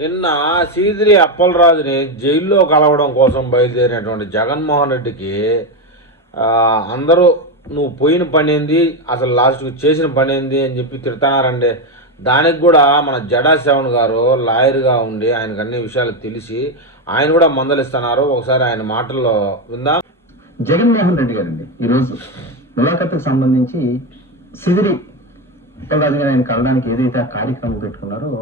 నిన్న సీదిరి అప్పలరాజుని జైల్లో కలవడం కోసం బయలుదేరినటువంటి జగన్మోహన్ రెడ్డికి అందరూ నువ్వు పోయిన పని ఏంది, అసలు లాస్ట్కి చేసిన పని ఏంది అని చెప్పి తిడుతున్నారండి. దానికి కూడా మన జడా శ్రవణ్ గారు లాయర్గా ఉండి ఆయనకు అన్ని విషయాలు తెలిసి ఆయన కూడా మందలిస్తున్నారు. ఒకసారి ఆయన మాటల్లో విందాం. జగన్మోహన్ రెడ్డి గారండి ఈరోజు ములాఖత్కు సంబంధించి సిదిరి అప్పలరాజు గారు ఆయన కలవడానికి ఏదైతే ఆ కార్యక్రమం పెట్టుకున్నారో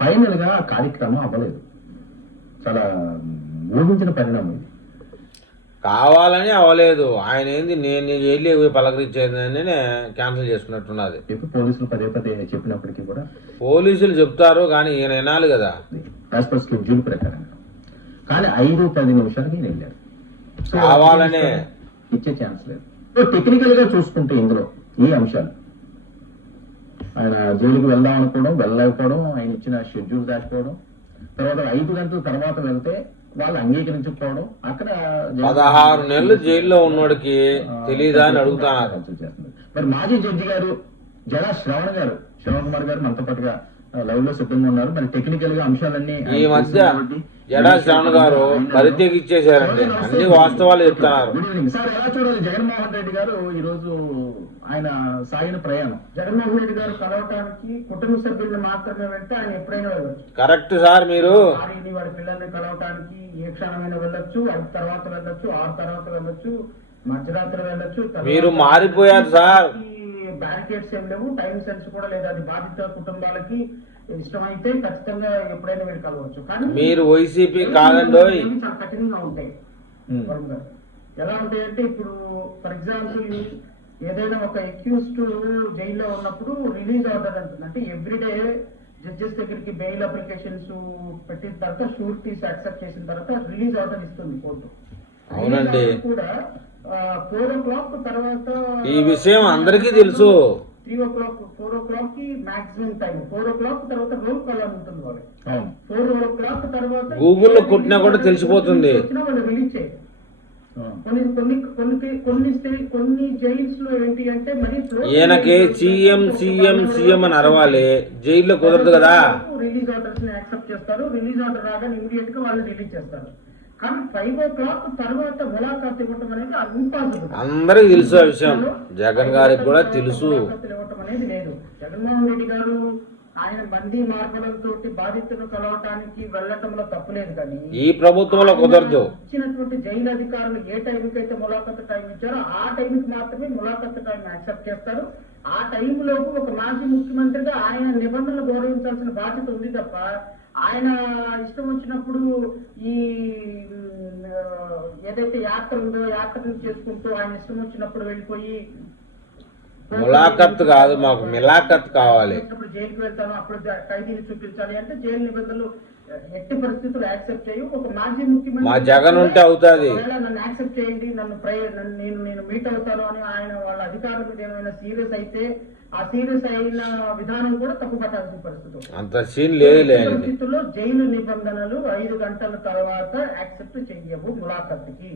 ఫైనల్ గా ఆ కార్యక్రమం అవ్వలేదు. చాలా ఊహించిన పరిణామం ఇది. కావాలని అవ్వలేదు. ఆయన ఏంది నేను వెళ్ళి పలకరించేదని క్యాన్సిల్ చేసుకున్నట్టున్నది. పోలీసులు పదే పదే చెప్పినప్పటికీ కూడా పోలీసులు చెప్తారు కానీ ఈయన వినాలి కదా యాజ్ పర్ షెడ్యూల్ ప్రకారంగా. కానీ 5-10 నిమిషాలకి ఈయన వెళ్ళారు. కావాలనే ఇచ్చే ఛాన్స్ లేదు. టెక్నికల్ గా చూసుకుంటే ఇందులో ఈ అంశాలు ఆయన జైలుకి వెళ్దాం అనుకోవడం, వెళ్ళకపోవడం, ఆయన ఇచ్చిన షెడ్యూల్ దాటిపోవడం, తర్వాత 5 గంటల తర్వాత వెళ్తే వాళ్ళు అంగీకరించకపోవడం, అక్కడ 16 నెలలు జైల్లో ఉన్నోడికి తెలీదా అని అడుగుతున్నారు. మరి మాజీ జడ్జి గారు జడా శ్రవణ్ కుమార్ గారు మనతో పాటుగా లైవ్ లో సిద్ధంగా ఉన్నారు. మరి టెక్నికల్ గా అంశాలన్నీ ఈ మధ్య జడా శ్రవణ్ గారు పరిత్యకిచ్చేశారండి, అన్ని వాస్తవాలు చెప్తున్నారు. Good evening sir. ఎలా చూడాలి జగన్మోహన్ రెడ్డి గారు ఈ రోజు ఆయన సాగిన ప్రయాణం? జగన్మోహన్ రెడ్డి గారు కలవటానికి కుటుంబ సభ్యులను మాత్రమే వెళ్తే ఆయన ఎప్పుడైనా వెళ్ళొచ్చు. Correct sir. మీరు వారి పిల్లల్ని కలవటానికి ఏ క్షణమైనా వెళ్ళొచ్చు, 5 తర్వాత వెళ్ళొచ్చు, 6 తర్వాత వెళ్ళొచ్చు, మధ్యరాత్రి వెళ్ళొచ్చు. మీరు మారిపోయారు సార్. బ్యారికేడ్స్ ఏం లేవు, టైం సెన్స్ కూడా లేదు. అది బాధిత కుటుంబాలకి ఇష్టమైతే ఖచ్చితంగా ఎప్పుడైనా మీరు కలవచ్చు. కానీ మీరు వైసీపీ కాదండి. చాలా కఠినంగా ఉంటాయి. ఎలా ఉంటాయంటే ఇప్పుడు ఫర్ ఎగ్జాంపుల్ ఏదైనా ఒక అక్యూజ్డ్ జైల్లో ఉన్నప్పుడు రిలీజ్ ఆర్డర్ అంటుంది. అంటే ఎవ్రీడే జడ్జెస్ దగ్గరికి బెయిల్ అప్లికేషన్స్ పెట్టిన తర్వాత షూరిటీస్ యాక్సెప్ట్ చేసిన తర్వాత రిలీజ్ ఆర్డర్ ఇస్తుంది కోర్టు. అవునండి, కూడా 4 o'clock తర్వాత ఈ విషయం అందరికీ తెలుసు. 3 o'clock 4 o'clock కి మాక్సిమం టైం. 4 o'clock తర్వాత రోల్ కాల్ ఉంటుంది వాళ్ళకి. 4 o'clock తర్వాత గూగుల్లో కొట్టినా కూడా తెలిసిపోతుంది. వాళ్ళు రిలీజ్ చేయరు. కొన్ని జైల్స్ లో ఏంటి అంటే మరి ఈయనకి సీఎం అని అరవాలి, జైల్లో కుదరదు కదా. రిలీజ్ ఆర్డర్స్ ని యాక్సెప్ట్ చేస్తారు. రిలీజ్ ఆర్డర్ రాగానే ఇమీడియట్ గా వాళ్ళు రిలీజ్ చేస్తారు. కానీ 5 o'clock తర్వాత ములాఖాత్ ఇవ్వటం అనేది ఇంపాసిబుల్. అందరికి తెలుసు ఆ విషయం, జగన్ గారికి కూడా తెలుసు. ఇవ్వటం అనేది లేదు. జగన్మోహన్ రెడ్డి గారు ఆయన బందీ మార్పులతో బాధితులు కలవటానికి వెళ్లటంలో తప్పులేదు. కానీ ఈ ప్రభుత్వంలో కుదరదు. ఇచ్చినటువంటి జైలు అధికారులు ఏ టైంకి అయితే ములాఖత్ టైం ఇచ్చారో ఆ టైంకి మాత్రమే ములాఖత్ టైం యాక్సెప్ట్ చేస్తారు. ఆ టైంలోపు ఒక మాజీ ముఖ్యమంత్రిగా ఆయన నిబంధనలు గౌరవించాల్సిన బాధ్యత ఉంది తప్ప ఆయన ఇష్టం వచ్చినప్పుడు ఈ ఏదైతే యాత్ర ఉందో యాత్రను చేసుకుంటూ ఆయన ఇష్టం వచ్చినప్పుడు వెళ్ళిపోయి ములాఖత్ కాదు, మాకు మిలాఖత్ కావాలి. జైలుకి వెళ్తాను అప్పుడు ఖైదీని చూపించాలి అంటే జైలు నిబంధనలు ఎట్టి పరిస్థితులు యాక్సెప్ట్ చేయు. ఒక మాజీ ముఖ్యమంత్రి మా జగన్ ఉంటే అవుతుంది. నన్ను యాక్సెప్ట్ చేయండి, నేను మీట్ అవుతాను అని ఆయన వాళ్ళ అధికారుల మీద ఏమైనా సీరియస్ అయితే ఆ సీరియస్ అయిన విధానం కూడా తప్పు పట్టాల్సిన పరిస్థితి. అంత సీన్ లేదు. పరిస్థితుల్లో జైలు నిబంధనలు 5 గంటల తర్వాత యాక్సెప్ట్ చెయ్యవు ములాఖత్కి.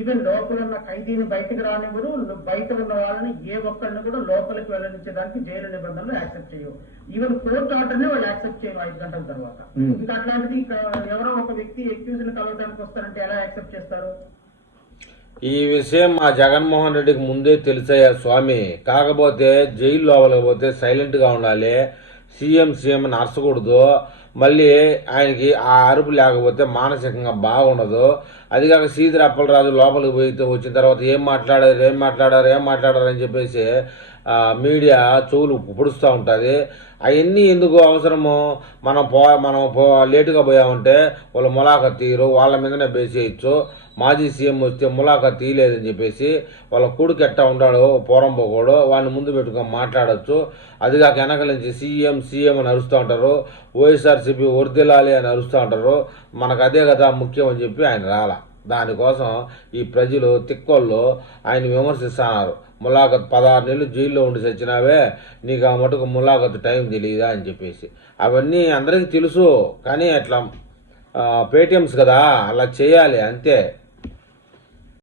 ఈవెన్ లోపల ఉన్న ఖైదీని బయటకు రానివ్వరు, బయట ఉన్న వాళ్ళని ఏ ఒక్కరిని కూడా లోపలికి వెళ్ళనిచ్చేదానికి జైలు నిబంధనలు యాక్సెప్ట్ చేయవు. ఈవెన్ కోర్టు ఆర్డర్ ని వాళ్ళు యాక్సెప్ట్ చేయరు 5 గంటల తర్వాత. ఇంకా అట్లాంటిది ఎవరో ఒక వ్యక్తి అక్యూజ్ ని కలవడానికి వస్తారంటే ఎలా యాక్సెప్ట్ చేస్తారు? ఈ విషయం మా జగన్మోహన్ రెడ్డికి ముందే తెలుసయ్యా స్వామి. కాకపోతే జైలు లోపలికి పోతే సైలెంట్గా ఉండాలి, సీఎం అని అరచకూడదు. మళ్ళీ ఆయనకి ఆ అరుపు లేకపోతే మానసికంగా బాగుండదు. అది కాక సీదిరి అప్పలరాజు లోపలికి పోయి వచ్చిన తర్వాత ఏం మాట్లాడారు అని చెప్పేసి మీడియా చెవులు పొడుస్తూ ఉంటుంది. అవన్నీ ఎందుకు అవసరము? మనం లేటుగా పోయామంటే వాళ్ళు ములాఖత్ తీయరు, వాళ్ళ మీదనే బేసేయచ్చు. మాజీ సీఎం వస్తే ములాఖత్ తీయలేదని చెప్పేసి వాళ్ళ కొడుకు ఎట్టా ఉంటాడు పోరంపోకోడు, వాడిని ముందు పెట్టుకొని మాట్లాడచ్చు. అది కాక వెనకల నుంచి సీఎం అని అరుస్తూ ఉంటారు, వైఎస్ఆర్సీపీ వర్దిల్లాలి అని అరుస్తూ ఉంటారు. మనకు అదే కదా ముఖ్యం అని చెప్పి ఆయన రాలా. దానికోసం ఈ ప్రజలు తిక్కోళ్ళు ఆయన విమర్శిస్తున్నారు. ములాఖత్ 16 నెలలు జైల్లో ఉండి చచ్చినావే, నీకు ఆ మటుకు ములాఖత్ టైం తెలియదా అని చెప్పేసి. అవన్నీ అందరికీ తెలుసు, కానీ అట్లా పేటిఎమ్స్ కదా, అలా చేయాలి అంతే.